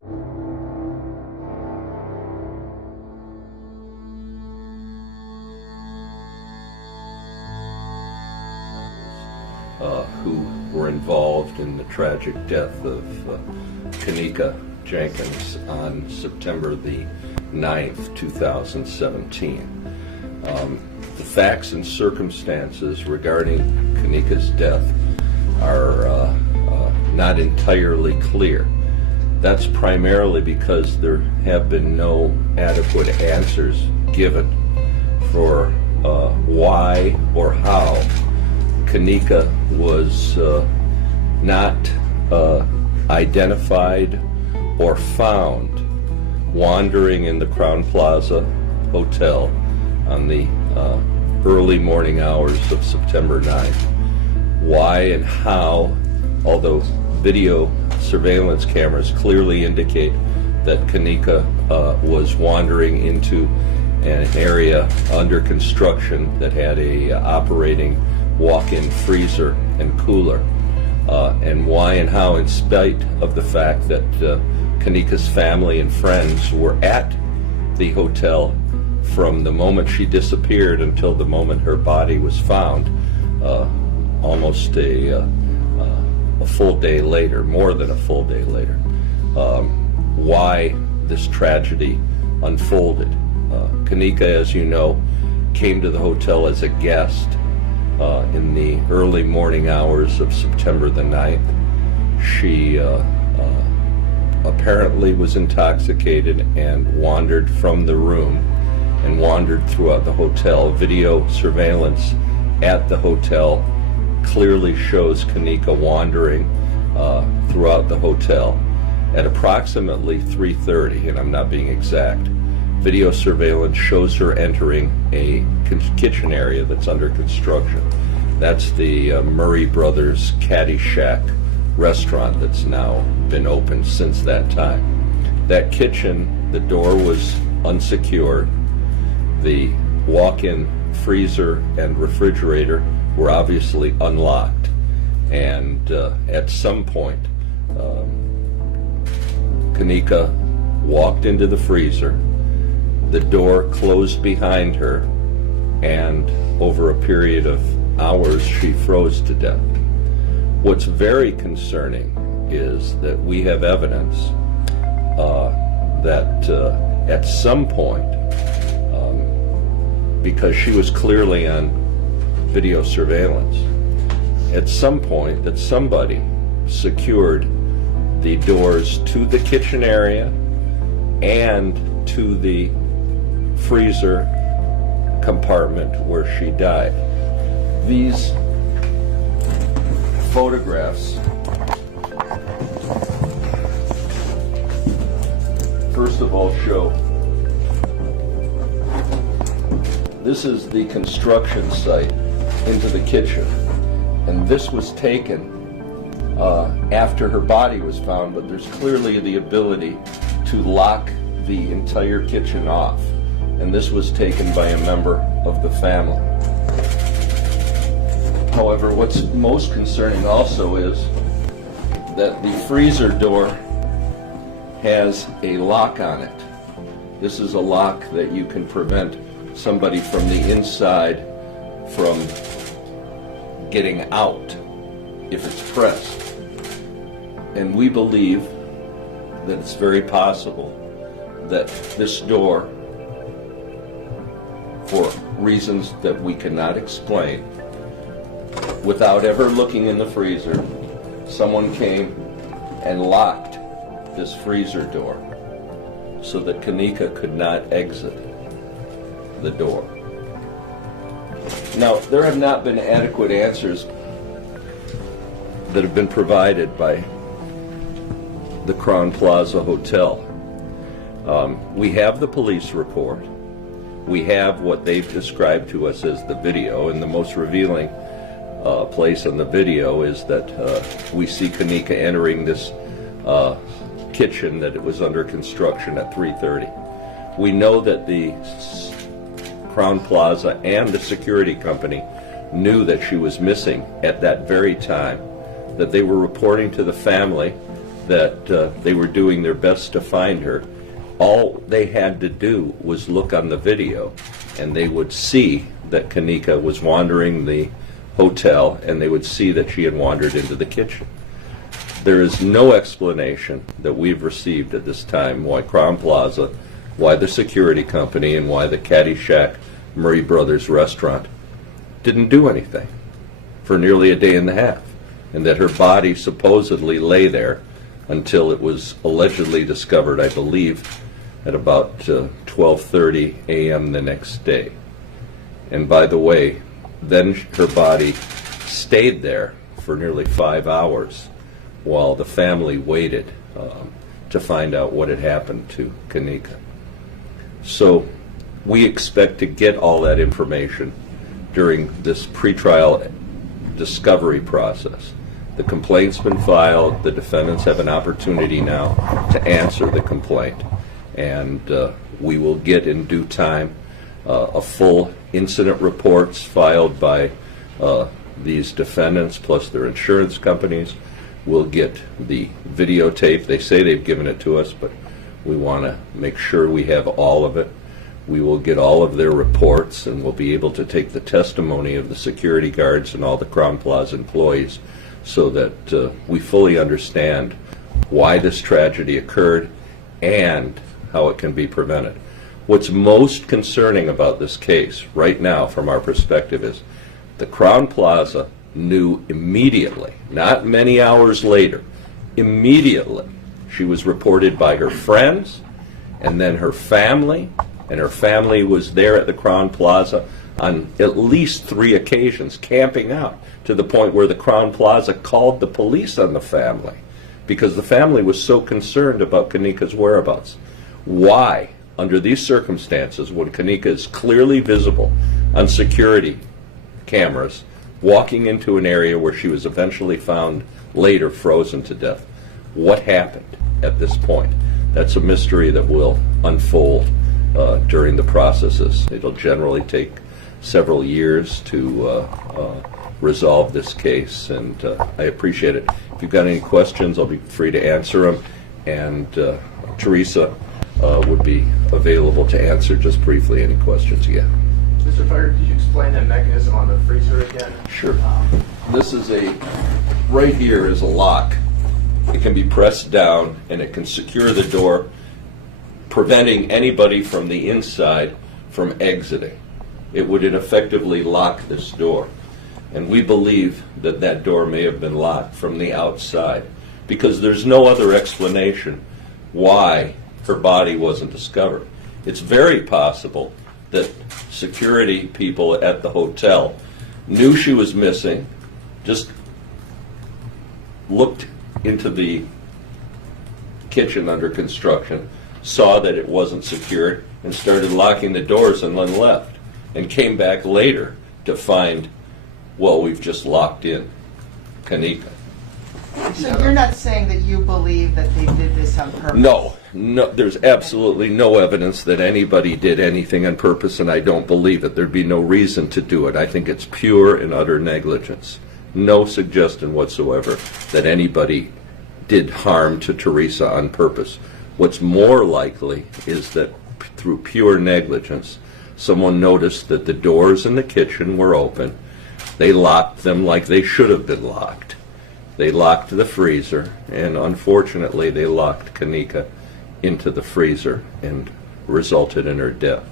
Who were involved in the tragic death of Kenneka Jenkins on September the 9th, 2017. The facts and circumstances regarding Kenneka's death are not entirely clear. That's primarily because there have been no adequate answers given for why or how Kenneka was not identified or found wandering in the Crowne Plaza Hotel on the early morning hours of September 9th. Why and how, although video surveillance cameras clearly indicate that Kenneka was wandering into an area under construction that had a operating walk-in freezer and cooler, and why and how, in spite of the fact that Kenneka's family and friends were at the hotel from the moment she disappeared until the moment her body was found, almost a full day later, more than a full day later, why this tragedy unfolded. Kenneka, as you know, came to the hotel as a guest in the early morning hours of September the 9th. She apparently was intoxicated and wandered from the room and wandered throughout the hotel. Video surveillance at the hotel clearly shows Kenneka wandering throughout the hotel at approximately 3:30, and I'm not being exact. Video surveillance shows her entering a kitchen area that's under construction. That's the Murray Brothers Caddy Shack restaurant that's now been open since that time. That kitchen, the door was unsecured. The walk-in freezer and refrigerator were obviously unlocked. And at some point, Kenneka walked into the freezer. The door closed behind her, and over a period of hours, she froze to death. What's very concerning is that we have evidence that at some point, because she was clearly on video surveillance, at some point that somebody secured the doors to the kitchen area and to the freezer compartment where she died. These photographs first of all show, this is the construction site into the kitchen, and this was taken after her body was found, but there's clearly the ability to lock the entire kitchen off, and this was taken by a member of the family. However, what's most concerning also is that the freezer door has a lock on it. This is a lock that you can prevent somebody from the inside from getting out if it's pressed. And we believe that it's very possible that this door, for reasons that we cannot explain, without ever looking in the freezer, someone came and locked this freezer door so that Kenneka could not exit the door. Now, there have not been adequate answers that have been provided by the Crowne Plaza Hotel. We have the police report. We have what they've described to us as the video, and the most revealing place in the video is that we see Kenneka entering this kitchen that it was under construction at 3:30. We know that the Crowne Plaza and the security company knew that she was missing at that very time, that they were reporting to the family that they were doing their best to find her. All they had to do was look on the video, and they would see that Kenneka was wandering the hotel, and they would see that she had wandered into the kitchen. There is no explanation that we've received at this time why Crown Plaza, why the security company, and why the Caddyshack Murray Brothers restaurant didn't do anything for nearly a day and a half, and that her body supposedly lay there until it was allegedly discovered, I believe, at about 12:30 a.m. the next day. And by the way, then her body stayed there for nearly 5 hours while the family waited to find out what had happened to Kenneka. So we expect to get all that information during this pretrial discovery process. The complaint's been filed. The defendants have an opportunity now to answer the complaint. And we will get in due time a full incident reports filed by these defendants plus their insurance companies. We'll get the videotape. They say they've given it to us, but we want to make sure we have all of it. We will get all of their reports, and we'll be able to take the testimony of the security guards and all the Crown Plaza employees so that we fully understand why this tragedy occurred and how it can be prevented. What's most concerning about this case right now from our perspective is the Crown Plaza knew immediately, not many hours later, immediately. She was reported by her friends and then her family, and her family was there at the Crown Plaza on at least 3 occasions, camping out, to the point where the Crown Plaza called the police on the family because the family was so concerned about Kenneka's whereabouts. Why, under these circumstances, when Kenneka is clearly visible on security cameras, walking into an area where she was eventually found later frozen to death, what happened at this point? That's a mystery that will unfold during the processes. It'll generally take several years to resolve this case, and I appreciate it. If you've got any questions, I'll be free to answer them, and Tereasa would be available to answer just briefly any questions you have. Mr. Fieger, could you explain that mechanism on the freezer again? Sure. This is right here is a lock. It can be pressed down and it can secure the door, preventing anybody from the inside from exiting. It would effectively lock this door. And we believe that that door may have been locked from the outside because there's no other explanation why her body wasn't discovered. It's very possible that security people at the hotel knew she was missing, just looked into the kitchen under construction, saw that it wasn't secured, and started locking the doors and then left, and came back later to find, well, we've just locked in Kenneka. So you're not saying that you believe that they did this on purpose? No, there's absolutely no evidence that anybody did anything on purpose, and I don't believe it. There'd be no reason to do it. I think it's pure and utter negligence. No suggestion whatsoever that anybody did harm to Tereasa on purpose. What's more likely is that through pure negligence, someone noticed that the doors in the kitchen were open. They locked them like they should have been locked. They locked the freezer, and unfortunately they locked Kenneka into the freezer and resulted in her death.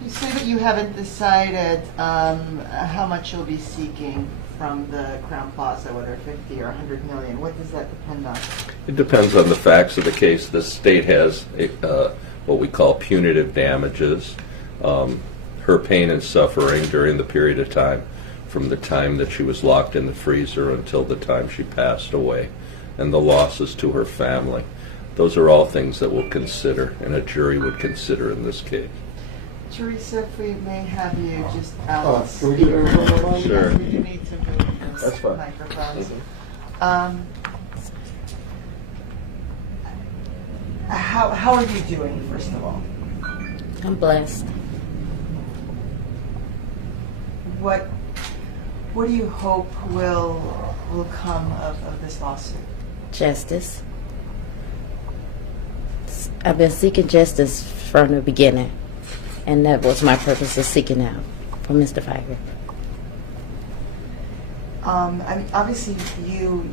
You say that you haven't decided how much you'll be seeking from the Crown Plaza, whether 50 or 100 million. What does that depend on? It depends on the facts of the case. The state has what we call punitive damages. Her pain and suffering during the period of time from the time that she was locked in the freezer until the time she passed away, and the losses to her family. Those are all things that we'll consider and a jury would consider in this case. Tereasa, if we may have you just Can we do it in a moment? Sure. You need to move That's fine. microphones. How are you doing, first of all? I'm blessed. What do you hope will come of this lawsuit? Justice. I've been seeking justice from the beginning, and that was my purpose of seeking out for Mr. Fieger. I mean, obviously,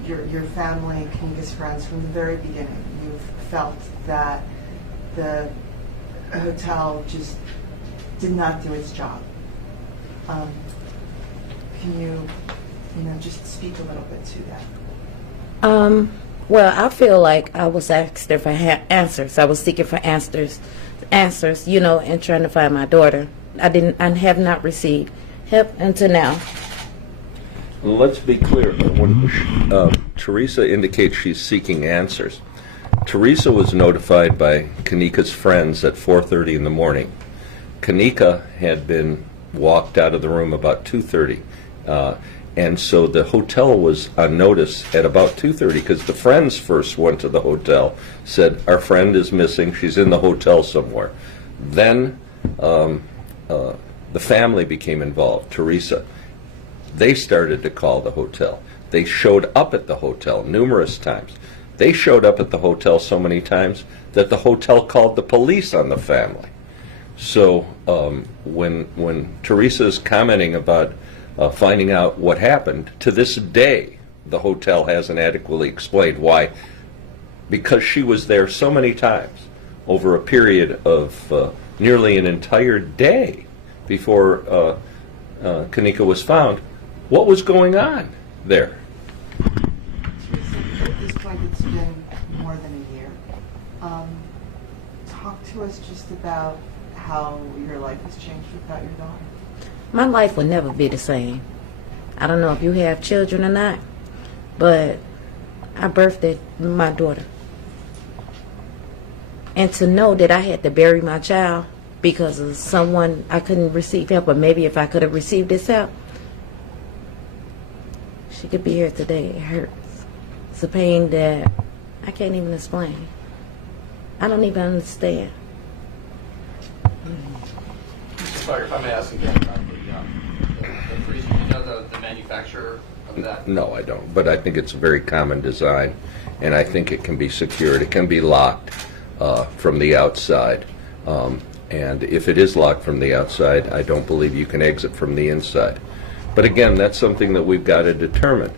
your family, Keneka's friends, from the very beginning, you've felt that the hotel just did not do its job. Can you just speak a little bit to that? Well, I feel like I was asked for answers. I was seeking for answers, and trying to find my daughter. I have not received help until now. Let's be clear. When Tereasa indicates she's seeking answers, Tereasa was notified by Kenneka's friends at 4:30 in the morning. Kenneka had been walked out of the room about 2:30. And so the hotel was on notice at about 2:30 because the friends first went to the hotel, said, our friend is missing, she's in the hotel somewhere. Then the family became involved, Tereasa. They started to call the hotel. They showed up at the hotel numerous times. They showed up at the hotel so many times that the hotel called the police on the family. So when Tereasa is commenting about finding out what happened, to this day, the hotel hasn't adequately explained why. Because she was there so many times over a period of nearly an entire day before Kenneka was found, what was going on there? Tereasa, at this point, it's been more than a year. Talk to us just about how your life has changed without your daughter. My life will never be the same. I don't know if you have children or not, but I birthed my daughter. And to know that I had to bury my child because of someone, I couldn't receive help, but maybe if I could have received this help, she could be here today. It hurts. It's a pain that I can't even explain. I don't even understand. Mr. Fieger, if I may ask again about the freezer, do you know the manufacturer of that? No, I don't. But I think it's a very common design, and I think it can be secured. It can be locked from the outside. And if it is locked from the outside, I don't believe you can exit from the inside. But again, that's something that we've got to determine.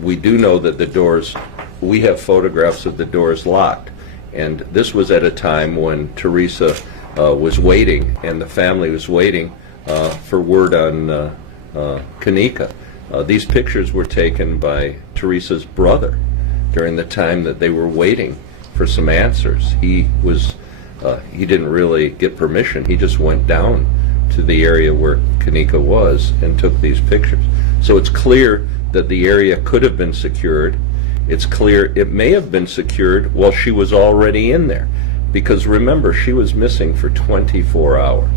We do know that the doors, we have photographs of the doors locked. And this was at a time when Tereasa was waiting, and the family was waiting for word on Kenneka. These pictures were taken by Teresa's brother during the time that they were waiting for some answers. He didn't really get permission. He just went down to the area where Kenneka was and took these pictures. So it's clear that the area could have been secured. It's clear it may have been secured while she was already in there. Because remember, she was missing for 24 hours.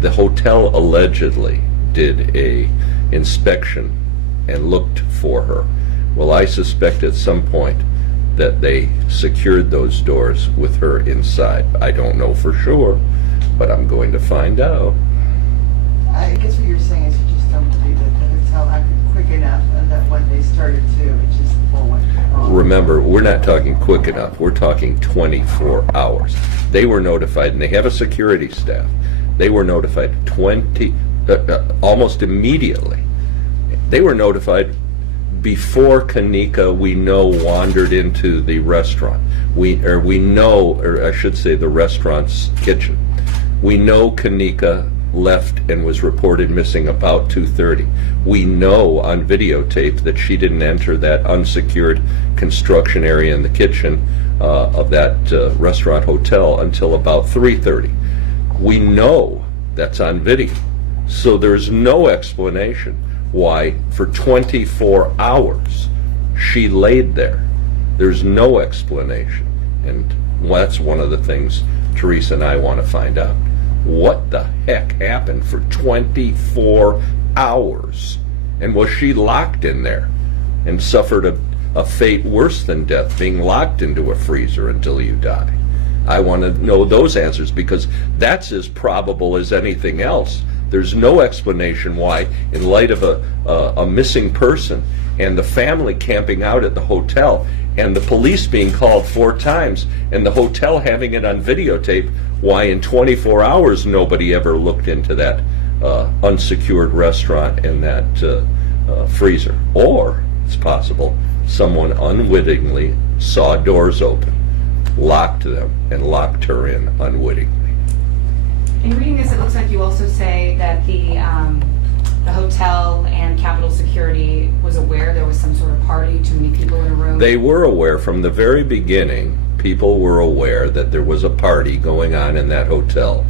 The hotel allegedly did a inspection and looked for her. Well, I suspect at some point that they secured those doors with her inside. I don't know for sure, but I'm going to find out. I guess what you're saying is you just don't believe that the hotel acted quick enough and that when they started to, it just all went wrong. Remember, we're not talking quick enough. We're talking 24 hours. They were notified, and they have a security staff. They were notified almost immediately. They were notified before Kenneka, we know, wandered into the restaurant. I should say the restaurant's kitchen. We know Kenneka left and was reported missing about 2:30. We know on videotape that she didn't enter that unsecured construction area in the kitchen of that restaurant hotel until about 3:30. We know that's on video. So there's no explanation why for 24 hours she laid there. There's no explanation. And that's one of the things Tereasa and I want to find out. What the heck happened for 24 hours? And was she locked in there and suffered a fate worse than death, being locked into a freezer until you die? I want to know those answers, because that's as probable as anything else There's no explanation why, in light of a missing person and the family camping out at the hotel and the police being called 4 times and the hotel having it on videotape, why in 24 hours nobody ever looked into that unsecured restaurant and that freezer. Or, it's possible, someone unwittingly saw doors open, locked them, and locked her in unwittingly. In reading this, it looks like you also say that the hotel and Capitol Security was aware there was some sort of party, too many people in a room. They were aware from the very beginning. People were aware that there was a party going on in that hotel,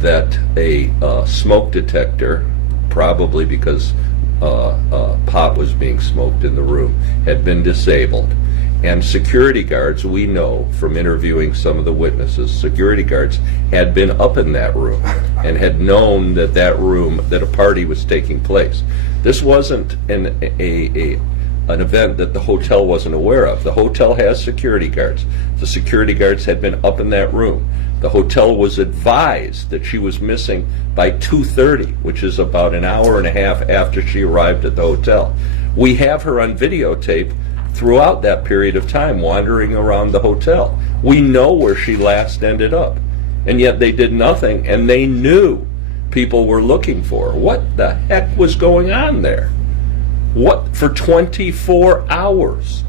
that a smoke detector, probably because pot was being smoked in the room, had been disabled. And security guards, we know from interviewing some of the witnesses, security guards had been up in that room and had known that that a party was taking place. This wasn't an event that the hotel wasn't aware of. The hotel has security guards. The security guards had been up in that room. The hotel was advised that she was missing by 2:30, which is about an hour and a half after she arrived at the hotel. We have her on videotape throughout that period of time wandering around the hotel. We know where she last ended up. And yet they did nothing, and they knew people were looking for her. What the heck was going on there? What, for 24 hours?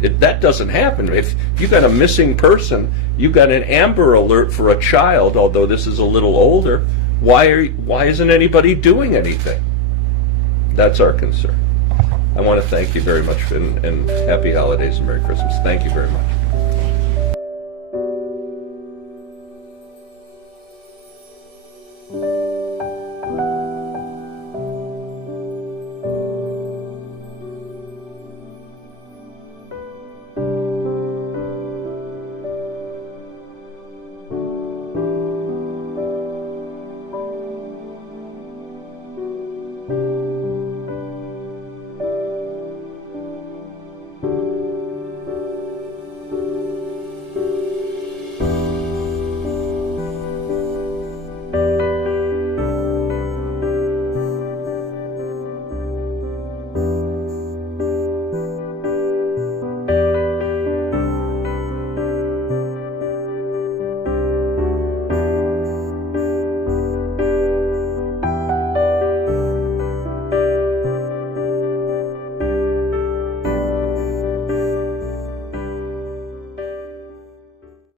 That doesn't happen. If you got a missing person, you got an Amber Alert for a child, although this is a little older. Why isn't anybody doing anything? That's our concern. I want to thank you very much, and happy holidays and Merry Christmas. Thank you very much.